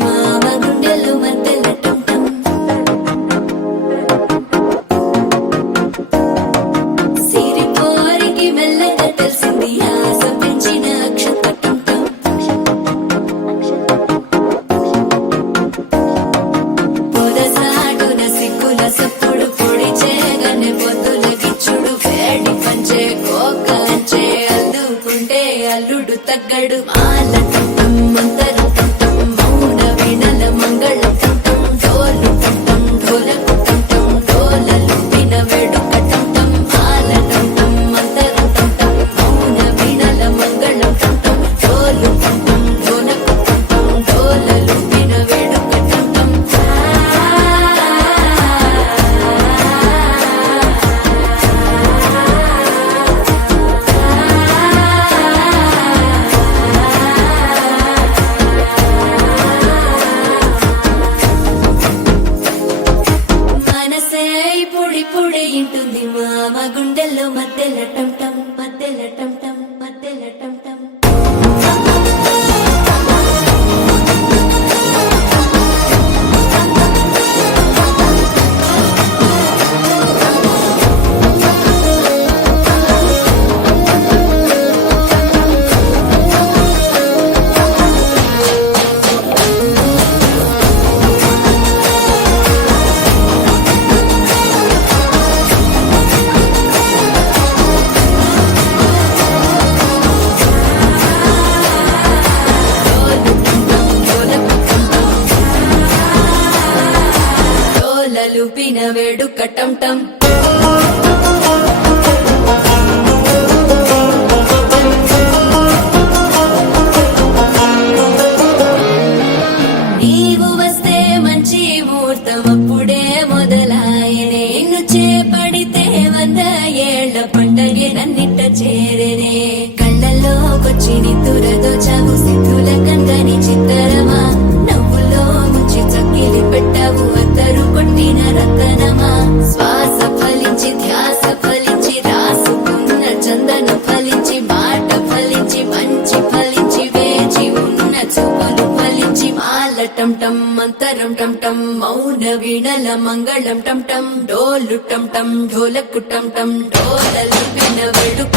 మామ గుండెల్లో మధ్యల టం టం సిరిపోరికి మెల్లగా తెలిసింది ఆశ పెంచిన అక్షత టం టం పొదసాటున సిగ్గుల సప్పుడు పొడి చేయగానే పొద్దుల గిచ్చుడు వేడి పంచే కోకలంచే అల్లుకుంటే అల్లుడు తగ్గడు మాల టం టం మంతరు టం టం మౌన వీణల మంగళం టం టం డోలు టం టం ఢోలకు టం టం డోలలు విన వేడుక టం టం మాల టం టం మంతరు టం టం మౌన వీణల మంగళం టం టం డోలు టం టం ఢోలకు టం టం డోలలు విన వేడుక టం టం మనసే పొడి పొడి ఇంటుంది మామ గుండెల్లో మధ్యల టం టం మధ్యల టం టం మధ్యల టం టం డోలలు పిన వేడుక టం టం నీవు వస్తే మంచి ముహూర్తం అప్పుడే మొదలాయనే నిన్ను చేపడితే 100 ఏళ్ల పంటగే నన్నిట్ట చేరేనే కళ్ళల్లోకొచ్చి నిద్దురదోచావు సిద్ధుల కందని చిత్తరమా నవ్వులో ముంచి చక్కిలి పెట్టావు అద్దరు కొట్టిన రతనమా శ్వాస ఫలించి ధ్యాస ఫలించి రాసుకున్న చందన ఫలించి మాట ఫలించి మంచి ఫలించి వేచి ఉన్న చూపులు ఫలించి మాల టం టం మంతరం టం టం మౌన వీణల మంగళం టం టం డోలు టం టం ఢోలకు టం టం డోలలు విన వేడుక